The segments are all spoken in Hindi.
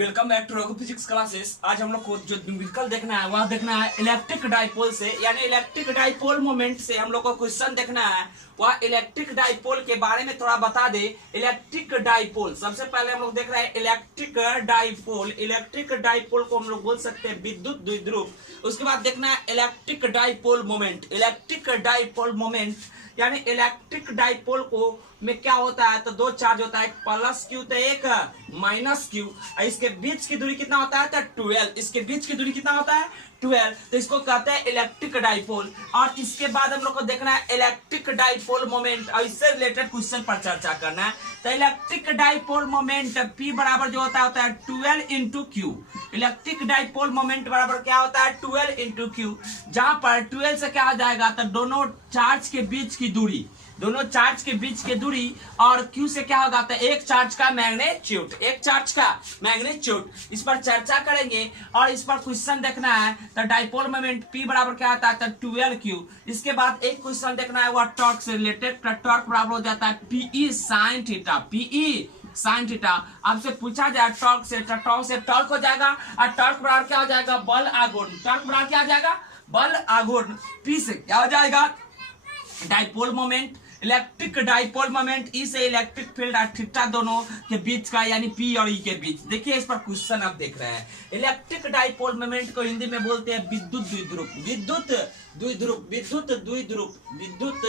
Welcome back to Raghu Physics Classes. आज हम लोग को जो न्यूमेरिकल देखना है वह देखना है इलेक्ट्रिक डाइपोल से, यानी इलेक्ट्रिक डाइपोल मोमेंट से हम लोग को क्वेश्चन देखना है। वह इलेक्ट्रिक डाइपोल के बारे में थोड़ा बता दे। इलेक्ट्रिक डाइपोल सबसे पहले हम लोग देख रहे हैं इलेक्ट्रिक डाइपोल। इलेक्ट्रिक डाइपोल को हम लोग बोल सकते हैं विद्युत द्विध्रुव। उसके बाद देखना है electric dipole moment. Electric dipole moment यानी इलेक्ट्रिक डाइपोल को में क्या होता है, तो दो चार्ज होता है, एक प्लस क्यू तो एक माइनस क्यू। इसके बीच की दूरी कितना होता है, तो 12। इसके बीच की दूरी कितना होता है, 12। तो इसको कहते हैं इलेक्ट्रिक डाइपोल। और इसके बाद हम लोग को देखना है इलेक्ट्रिक डाइपोल मोमेंट और इससे रिलेटेड क्वेश्चन पर चर्चा करना है। तो इलेक्ट्रिक डाइपोल मोमेंट P बराबर जो होता है 12 into Q. Electric dipole moment बराबर क्या होता है, 12 इंटू क्यू। जहां पर 12 से क्या हो जाएगा, तो दोनों चार्ज के बीच की दूरी, दोनों चार्ज के बीच की दूरी, और Q से क्या होगा, तो एक चार्ज का मैग्नीट्यूड, एक चार्ज का मैग्नीट्यूड। इस पर चर्चा करेंगे और इस पर क्वेश्चन देखना है। तो डाइपोल मोमेंट P बराबर क्या आता है, तो 12Q। इसके बाद एक क्वेश्चन देखना है वह टॉर्क से रिलेटेड। टॉर्क बराबर हो जाता है PE sin theta. PE sin theta. आपसे पूछा जाए टॉर्क से, तो टॉर्क से टॉर्क हो जाएगा और टॉर्क बराबर क्या हो जाएगा, बल आघूर्ण। टॉर्क बराबर क्या हो जाएगा, बल आघूर्ण। P से क्या हो जाएगा, dipole moment. Electric dipole moment E से इलेक्ट्रिक फील्ड और थीटा दोनों के बीच का, यानी पी और ई के बीच। देखिए इस पर क्वेश्चन आप देख रहे हैं। इलेक्ट्रिक डाइपोल मोमेंट को हिंदी में बोलते हैं विद्युत द्विध्रुव। विद्युत द्विध्रुव, विद्युत द्विध्रुव, विद्युत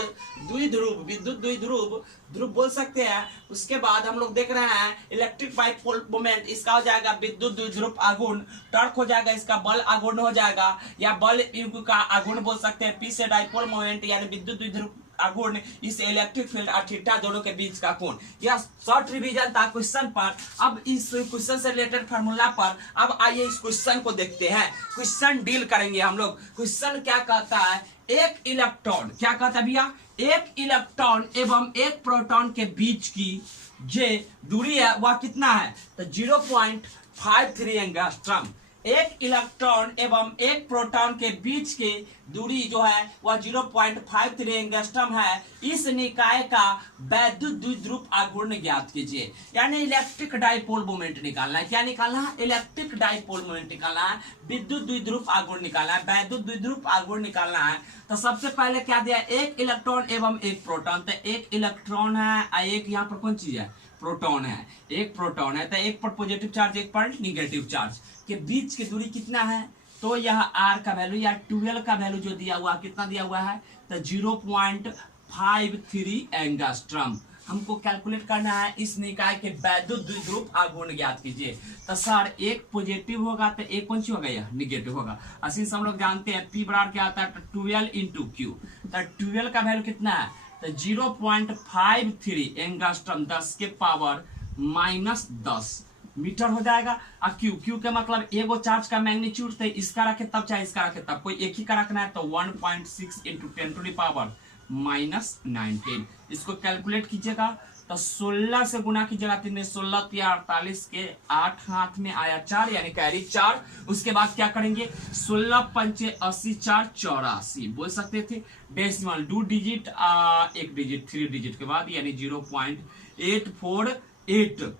द्विध्रुव, विद्युत द्विध्रुव ध्रुव बोल सकते हैं। उसके बाद हम लोग देख रहे हैं इलेक्ट्रिक डाइपोल मोमेंट, इसका हो जाएगा विद्युत द्विध्रुव आघूर्ण। टॉर्क हो जाएगा इसका बल आघूर्ण हो जाएगा, या बल का आघूर्ण बोल सकते हैं। पी से डाइपोल मोमेंट यानी विद्युत द्विध्रुव आघूर्ण, इस इलेक्ट्रिक फील्ड और थीटा दोनों के बीच का कोण। यह शॉर्ट रिवीजन था क्वेश्चन पर। अब इस क्वेश्चन से रिलेटेड फार्मूला पर अब आइए इस क्वेश्चन को देखते हैं। क्वेश्चन डील करेंगे हम लोग। क्वेश्चन क्या कहता है, एक इलेक्ट्रॉन, क्या कहता है भैया, एक इलेक्ट्रॉन एवं एक प्रोटॉन के बीच की जो दूरी है वह कितना है, तो 0.53 एंगस्ट्रॉम। एक इलेक्ट्रॉन एवं एक प्रोटॉन के बीच की दूरी जो है वह 0.53 एंगस्ट्रॉम है। इस निकाय का वैद्युत द्विध्रुव आघूर्ण ज्ञात कीजिए। यानी इलेक्ट्रिक डाइपोल मोमेंट निकालना है। क्या निकालना है, इलेक्ट्रिक डाइपोल मोमेंट निकालना है, विद्युत द्विध्रुव आघूर्ण निकालना है, वैद्युत द्विध्रुव आघूर्ण निकालना है। तो सबसे पहले क्या दिया, एक इलेक्ट्रॉन एवं एक प्रोटॉन। तो एक इलेक्ट्रॉन है और एक यहाँ पर कौन चीज है, प्रोटॉन है। एक प्रोटॉन है तो एक पर पॉजिटिव चार्ज एक पर निगेटिव चार्ज के बीच की दूरी कितना है, तो यह R का वैल्यू या 12 का वैल्यू जो दिया हुआ, कितना दिया हुआ है, तो 0.53 एंगस्ट्रॉम। हमको कैलकुलेट करना है इस निकाय के वैद्युत द्विध्रुव आघूर्ण ज्ञात कीजिए। तो सर एक पॉजिटिव होगा तो एक कौन सी होगा, यह निगेटिव होगा। असी से हम लोग जानते हैं P बराबर क्या आता है, तो 12 इंटू क्यू। तो 12 का वैल्यू कितना है, तो 0.53 एंगस्ट्रॉम 10 के पावर -10 मीटर हो जाएगा। और क्यू का मतलब एगो चार्ज का मैग्नीट्यूड, तो इसका रखे तब चाहे इसका रखे तब, कोई एक ही का रखना है, तो 1.6 इंटू 10 टू द पावर -19। इसको कैलकुलेट कीजिएगा तो 16 से गुना कीजिएगा, 3 16 48 के 8 हाथ में आया 4 यानी कैरी 4। उसके बाद क्या करेंगे, 16 पंचे 80 4 84 बोल सकते थे। डेसिमल 2 डिजिट 1 डिजिट 3 डिजिट के बाद यानी 0.848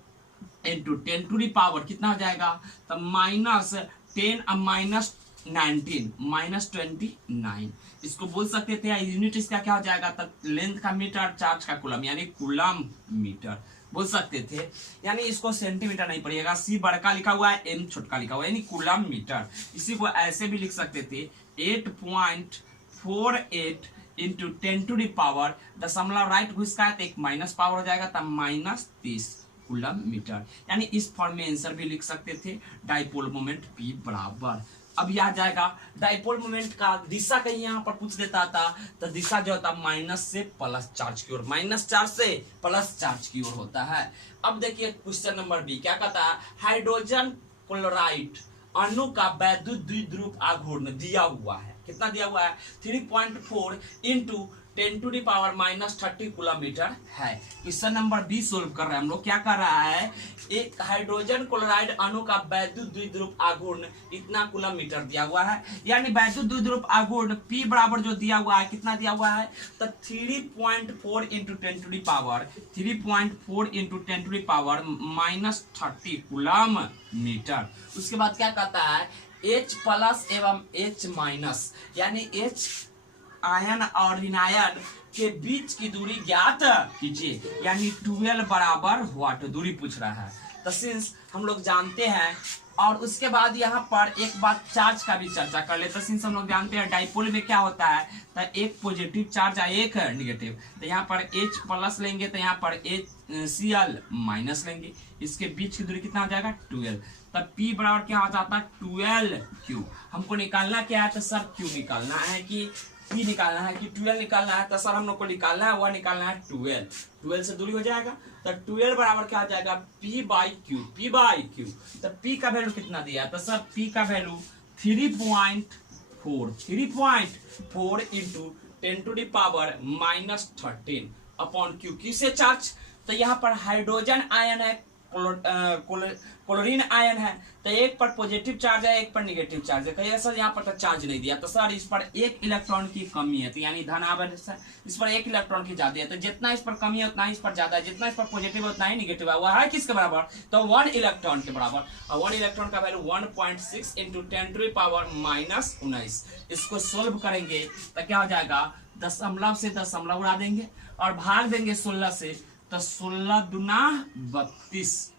इंटू 10 टू दी पावर कितना हो जाएगा, तो -10 और -19 इसको बोल सकते थे। यूनिट इसका क्या हो जाएगा, तो लेंथ का मीटर, चार्ज का कूलम यानी कूलम मीटर बोल सकते थे। यानी इसको सेंटीमीटर नहीं पड़ेगा, C बड़का लिखा हुआ है, M छोटका लिखा हुआ है, यानी कूलम मीटर। इसी को ऐसे भी लिख सकते थे 8.48 इंटू 10 टू दी पावर, दशमलव राइट घुसका है तो एक माइनस पावर हो जाएगा, तब -30 कूलम मीटर। यानी इस फॉर्म में आंसर भी लिख सकते थे डाइपोल मोमेंट P बराबर। अब यह जाएगा डाइपोल मोमेंट का दिशा, कहीं यहाँ पर पूछ देता था तो दिशा जो होता माइनस से प्लस चार्ज की ओर, माइनस चार्ज से प्लस चार्ज की ओर होता है। अब देखिए क्वेश्चन नंबर बी क्या कहता है, हाइड्रोजन क्लोराइड अणु का वैद्युत द्विध्रुव आघूर्ण दिया हुआ है। कितना दिया हुआ है, 3.4 इंटू 10⁻⁻30 कूलमीटर है। क्वेश्चन नंबर 20 सोल्व कर रहे हैं हम लोग। क्या कर रहा है, एक हाइड्रोजन क्लोराइड अणु का वैद्युत द्विध्रुव आघूर्ण इतना कूलमीटर दिया हुआ है, यानी वैद्युत द्विध्रुव आघूर्ण P बराबर जो दिया हुआ है कितना दिया हुआ है, तो 3.4 × 10⁻⁻30 कूलमीटर। उसके बाद क्या कहता है, H+ एवं H- यानी H आयन और ऋणायन के बीच की दूरी ज्ञात कीजिए, यानी 12 बराबर वाट दूरी पूछ रहा है। तो सिंस हम लोग जानते हैं, और उसके बाद यहाँ पर एक बात चार्ज का भी चर्चा कर ले। तो सिंस हम लोग जानते हैं डाइपोल में क्या होता है, तो एक पॉजिटिव चार्ज है एक नेगेटिव, तो यहाँ पर H+ लेंगे तो यहाँ पर Cl- लेंगे, इसके बीच की दूरी कितना हो जाएगा 12। तब P बराबर क्या हो जाता है 12Q। हमको निकालना क्या है, तो सर Q निकालना है कि P निकालना है कि 12 निकालना है, तो सर हम लोग को निकालना है, वह निकालना है 12 से दूरी हो जाएगा, तो 12 बराबर क्या हो जाएगा P/Q। तो P का वैल्यू कितना दिया, तो सर P का वैल्यू 3.4 × 10⁻⁻13 अपॉन Q। किससे चार्ज, तो यहाँ पर हाइड्रोजन आयन है, क्लोरीन आयन है, तो एक पर पॉजिटिव चार्ज है एक पर नेगेटिव चार्ज है। कहिए सर यहाँ पर तो चार्ज नहीं दिया, तो सर इस पर एक इलेक्ट्रॉन की कमी है, तो यानी धनात्मक इस पर एक इलेक्ट्रॉन की ज्यादा है, तो जितना इस पर कमी है उतना इस पर ज्यादा है, जितना इस पर पॉजिटिव है उतना ही नेगेटिव है। वह है किसके बराबर, तो 1 इलेक्ट्रॉन के बराबर, और 1 इलेक्ट्रॉन का वैल्यू 1.6 × 10⁻⁻19। इसको सोल्व करेंगे तो क्या हो जाएगा, दशमलव से दशमलव उड़ा देंगे और भाग देंगे 16 से, तो 16 दूना 32,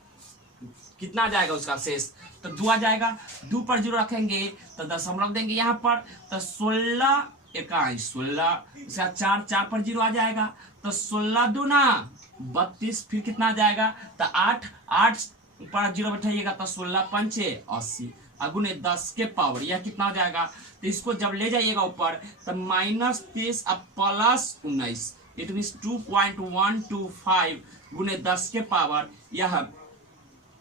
कितना जाएगा उसका शेष, तो 2 आ जाएगा। 2 पर 0 रखेंगे तो दशमलव देंगे यहाँ पर, तो 16 21 16, इसका 4 पर 0 आ जाएगा, तो 16 दूना 32, फिर कितना आ जाएगा, तो 8 पर 0 बैठाइएगा तो 16 पंचे 80, अगुने 10 के पावर, यह कितना हो जाएगा, तो इसको जब ले जाइएगा ऊपर तो -23 अब +19, इट मीन 2.125 गुने 10 के पावर, यह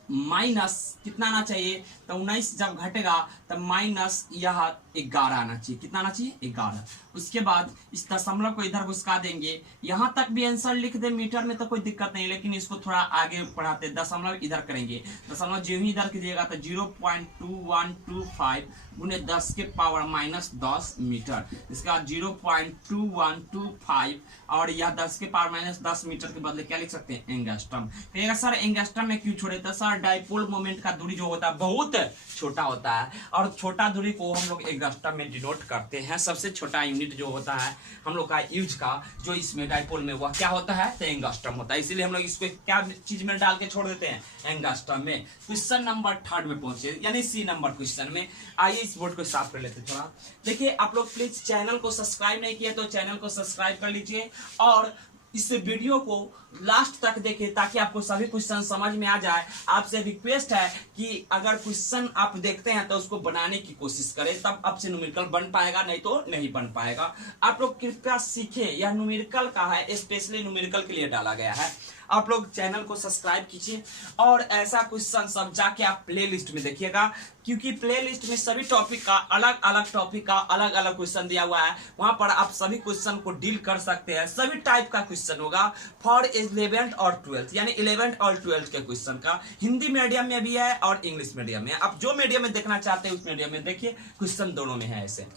माइनस कितना आना चाहिए, तो 19 जब घटेगा तो माइनस यह 11 आना चाहिए, कितना आना चाहिए 11। उसके बाद इस दशमलव को इधर घुसका देंगे, यहां तक भी आंसर लिख दे मीटर में तो कोई दिक्कत नहीं, लेकिन इसको थोड़ा आगे बढ़ाते, दशमलव इधर करेंगे, दशमलव जो ही इधर कीजिएगा तो 0.2125 गुने 10 के पावर -10 मीटर, इसके बाद 0.2125 और यह 10 के पावर -10 मीटर के बदले क्या लिख सकते हैं, एंगस्ट्रम। कहिएगा सर एंगस्ट्रम में क्यों छोड़े, तो सर डाइपोल मोमेंट का दूरी जो होता है बहुत छोटा होता है, और छोटा दूरी को हम लोग एंगस्ट्रम में डिनोट करते हैं। सबसे छोटा यूनिट जो होता है हम लोग का यूज का जो इसमें डाइपोल में, वह क्या होता है, तो एंगस्ट्रम होता है, इसीलिए हम लोग इसको क्या चीज में डाल के छोड़ देते हैं, एंगस्ट्रम में। क्वेश्चन नंबर 3 में पहुंचे, यानी C नंबर क्वेश्चन में। आइए इस बोर्ड को साफ कर लेते हैं थोड़ा। देखिए आप लोग प्लीज चैनल को सब्सक्राइब नहीं किया तो चैनल को सब्सक्राइब कर लीजिए, और इस वीडियो को लास्ट तक देखिए ताकि आपको सभी क्वेश्चन समझ में आ जाए। आपसे रिक्वेस्ट है कि अगर क्वेश्चन आप देखते हैं तो उसको बनाने की कोशिश करें, तब आपसे न्यूमेरिकल बन पाएगा, नहीं तो नहीं बन पाएगा। आप लोग कृपया सीखें, यह न्यूमेरिकल का है, स्पेशली न्यूमेरिकल के लिए डाला गया है। आप लोग चैनल को सब्सक्राइब कीजिए, और ऐसा क्वेश्चन सब जाके आप प्ले लिस्ट में देखिएगा, क्योंकि प्ले लिस्ट में सभी टॉपिक का अलग अलग टॉपिक का अलग अलग क्वेश्चन दिया हुआ है। वहां पर आप सभी क्वेश्चन को डील कर सकते हैं, सभी टाइप का क्वेश्चन होगा फॉर 11th और 12th, यानी 11th और 12th के क्वेश्चन का। हिंदी मीडियम में भी है और इंग्लिश मीडियम में, आप जो मीडियम में देखना चाहते हैं उस मीडियम में देखिए, क्वेश्चन दोनों में है। ऐसे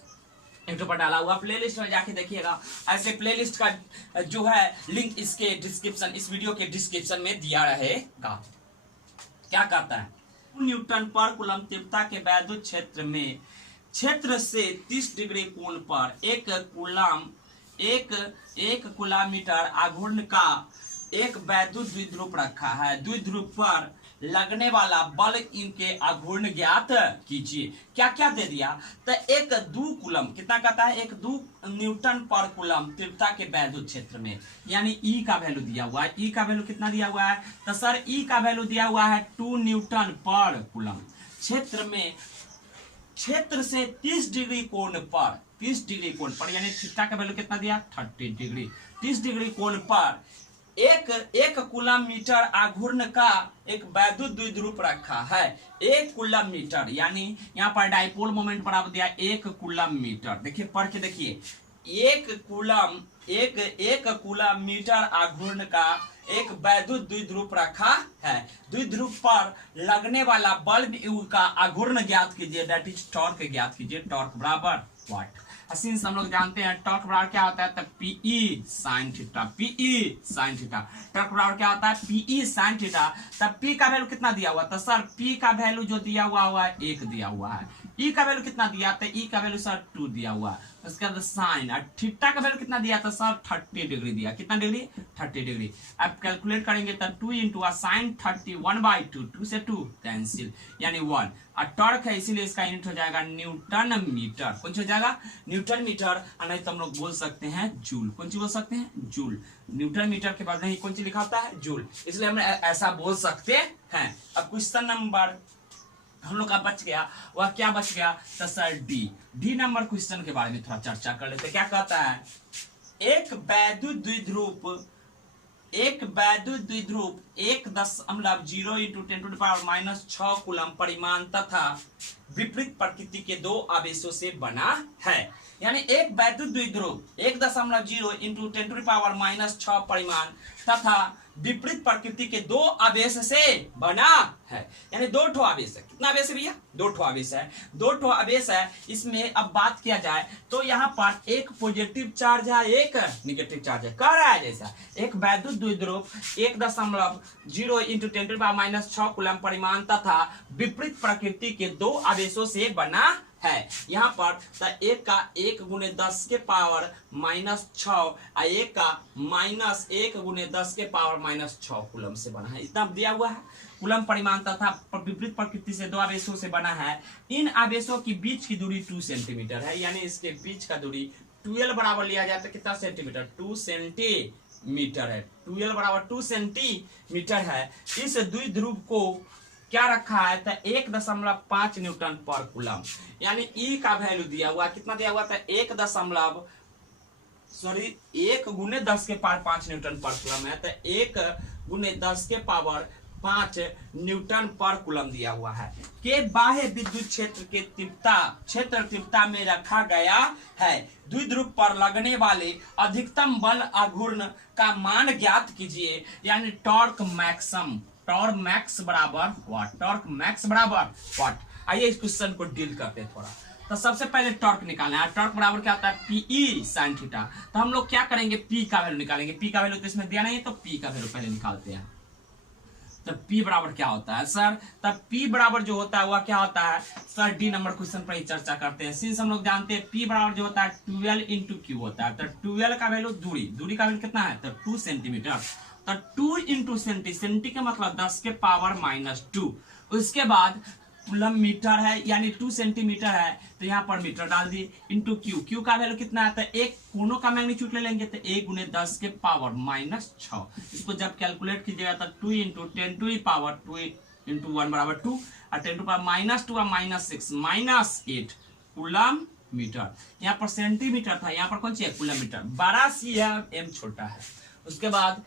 एक पर डाला हुआ प्लेलिस्ट में जाके देखिएगा। ऐसे प्लेलिस्ट का जो है लिंक इसके डिस्क्रिप्शन, इस वीडियो के डिस्क्रिप्शन में दिया रहेगा। क्या कहता है, न्यूटन पर कूलम तीव्रता के वैद्युत क्षेत्र में क्षेत्र से 30 डिग्री कोण पर एक कूलमीटर आघूर्ण का एक वैद्युत द्विध्रुव रखा है। द्विध्रुव पर लगने वाला बल इनके आघूर्ण ज्ञात कीजिए। क्या क्या दे दिया, तो एक 2 कूलम, कितना कहता है, एक 2 न्यूटन पर कूलम तीव्रता के वैद्युत क्षेत्र में, यानी ई का वैल्यू दिया हुआ है। ई का वैल्यू कितना दिया हुआ है, तो सर ई का वैल्यू दिया हुआ है 2 न्यूटन पर कूलम। क्षेत्र में, क्षेत्र से 30 डिग्री कोण पर, 30 डिग्री कोण पर, यानी थीटा का वैल्यू कितना दिया 30 डिग्री, 30 डिग्री कोण पर एक कूलमीटर आघूर्ण का एक वैद्युत द्विध्रुव रखा है। 1 कूलमीटर, यानी यहाँ पर डाइपोल मोमेंट बराबर दिया 1 कूलमीटर। देखिए पढ़ के देखिए, एक कूलम मीटर आघूर्ण का एक वैद्युत द्विध्रुव रखा है। द्विध्रुव पर लगने वाला बल्ब यू का आघूर्ण ज्ञात कीजिए, दैट इज टॉर्क ज्ञात कीजिए। टॉर्क बराबर व्हाट, सिंस हम लोग जानते हैं टॉर्क बराबर क्या होता है, तब P E sine theta, P E sine theta. Torque बराबर क्या होता है, पीई साइन थीटा। तब पी का वैल्यू कितना दिया हुआ, तो सर पी का वैल्यू जो दिया हुआ है 1 दिया हुआ है। ई का वैल्यू कितना दिया, तो ई का वैल्यू सर 2 दिया हुआ है। उसके बाद साइन और थीटा का वैल्यू कितना दिया, तो सर 30 डिग्री दिया। कितना डिग्री, 30 डिग्री। अब कैलकुलेट करेंगे तो 2 इंटू साइन 30 1/2, 2 से 2 कैंसिल यानी 1। और टॉर्क है इसीलिए इसका यूनिट हो जाएगा न्यूटन मीटर। कौन सा हो जाएगा, न्यूटन मीटर। और नहीं तो हम लोग बोल सकते हैं जूल। कौन सी बोल सकते हैं, जूल। न्यूटन मीटर के बाद नहीं कौन सी लिखा होता है, जूल, इसलिए हम ऐसा बोल सकते हैं। अब क्वेश्चन नंबर हम लोग का बच गया, वह क्या बच गया, तो सर डी नंबर क्वेश्चन के बारे में थोड़ा चर्चा कर लेते। क्या कहता है, एक वैद्युत द्विध्रुव 1.0 इंटू 10⁻⁻6 कूलम परिमाण तथा विपरीत प्रकृति के 2 आवेशों से बना है। यानी एक वैद्युत द्विध्रुव 1.0 इंटू 10⁻⁻6 परिमाण तथा विपरीत प्रकृति के 2 आवेश से बना है। यानी 2 ठो आवेश है। कितना आवेश है भैया, 2 ठो आवेश है। 2 ठो आवेश है। इसमें अब बात किया जाए तो यहाँ पर एक पॉजिटिव चार्ज है, एक निगेटिव चार्ज है। कह रहा है जैसा एक वैद्युत द्विध्रुव 1.0 इंटू 10⁻⁻6 कूलम परिमाण तथा विपरीत प्रकृति के 2 आवेशों से बना है। यहाँ पर एक का 1 गुने 10 के पावर -6 और एक का -1 गुने 10 के पावर -6 कूलम से बना है। इतना दिया हुआ है। कूलम परिमाण तथा विपरीत प्रकृति से 2 आवेशों से बना है। इन आवेशों की बीच की दूरी 2 सेंटीमीटर है। यानी इसके बीच का दूरी 12 बराबर लिया जाए तो कितना सेंटीमीटर, 2 सेंटीमीटर है। 12 बराबर 2 सेंटीमीटर है। इस द्विध्रुव को क्या रखा है, तो 1.5 न्यूटन पर कूलम। यानी ई का वैल्यू दिया हुआ, कितना दिया हुआ था, 1 गुने 10 के पावर 5 न्यूटन पर कूलम है। तो 1 गुने 10 के पावर 5 न्यूटन पर कूलम दिया हुआ है। के बाह्य विद्युत क्षेत्र के तीव्रता में रखा गया है। द्विध्रुव पर लगने वाले अधिकतम बल आघूर्ण का मान ज्ञात कीजिए। यानी टॉर्क मैक्स बराबर व्हाट। आइए इस क्वेश्चन को डील करते हैं थोड़ा। तो सबसे पहले टॉर्क निकालना है। टॉर्क बराबर क्या होता है, पीई साइन थीटा। तो हम लोग क्या करेंगे, पी का वैल्यू निकालेंगे। पी का वैल्यू तो इसमें दिया नहीं है, तो पी का वैल्यू पहले निकालते हैं। तो P बराबर क्या होता है सर, तब P बराबर जो होता है वह क्या होता है सर, डी नंबर क्वेश्चन पर ही चर्चा करते हैं। सिंस हम लोग जानते हैं P बराबर जो होता है 12 इंटू क्यू होता है। तो 12 का वैल्यू दूरी का वैल्यू कितना है, तो 2 सेंटीमीटर। तो 2 इंटू सेंटी का मतलब 10 के पावर -2। उसके बाद कूलम मीटर है, यानी 2 सेंटीमीटर है, तो यहाँ पर मीटर डाल दिए, इंटू क्यू का वैल्यू कितना है, तो एक कोनों का मैग्नीट्यूड ले लेंगे तो 1 गुने 10 के पावर -6। इसको जब कैलकुलेट कीजिएगा तो 2 into 10 to the power 2 into 1 बराबर 2 और 10 टू पावर -2 और -6 -8 कूलम मीटर। यहाँ पर सेंटीमीटर था, यहाँ पर कौन सी है, कूलम मीटर। 12 सी है, एम छोटा है। उसके बाद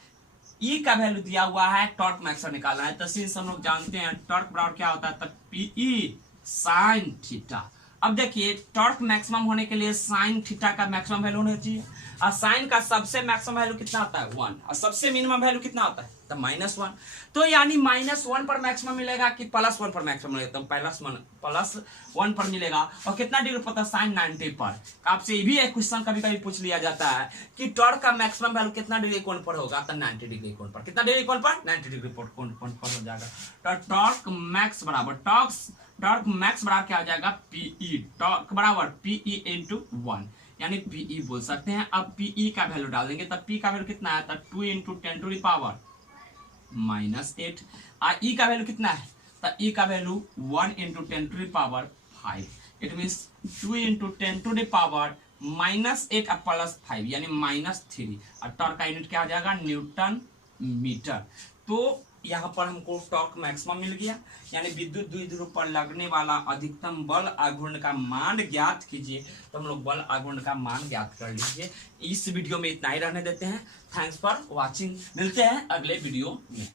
ई का वैल्यू दिया हुआ है, टॉर्क मैक्सिमम निकालना है। तो सिंस हम लोग जानते हैं टॉर्क बराबर क्या होता है, तब पीई साइन थीटा। अब देखिए टॉर्क मैक्सिमम होने के लिए साइन थीटा का मैक्सिमम वैल्यू होना चाहिए, और साइन का सबसे मैक्सिमम वैल्यू कितना होता है 1, और सबसे मिनिमम वैल्यू कितना होता है तो -1। तो यानी -1 पर मैक्सिमम मिलेगा कि +1 पर मैक्सिमम मिलेगा, तो +1 पर मिलेगा। और कितना डिग्री पता, साइन 90 पर। आपसे ये भी एक क्वेश्चन कभी कभी पूछ लिया जाता है कि टॉर्क का मैक्सिमम वैल्यू कितना डिग्री कोण पर होगा, तो 90 डिग्री कोण पर। कितना डिग्री कोण पर, 90 डिग्री कोण पर हो जाएगा। तो टॉर्क मैक्स बराबर क्या हो जाएगा, पीई। टॉर्क बराबर पीई इंटू 1, यानी पीई बोल सकते हैं। अब पीई का वैल्यू डाल देंगे, तब पी का वैल्यू कितना है, तब 2 इंटू 10 टू द पावर -8। और ई का वैल्यू कितना है, तो ई का value 1 into 10 to the power 5। It means 2 into 10 to the power -8 और +5 यानी -3। और टॉर्क का यूनिट क्या हो जाएगा, न्यूटन मीटर। तो यहाँ पर हमको टॉर्क मैक्सिमम मिल गया। यानी विद्युत द्विध्रुव पर लगने वाला अधिकतम बल आघूर्ण का मान ज्ञात कीजिए। तो हम लोग बल आघूर्ण का मान ज्ञात कर लीजिए। इस वीडियो में इतना ही रहने देते हैं। Thanks for watching. मिलते हैं अगले वीडियो में।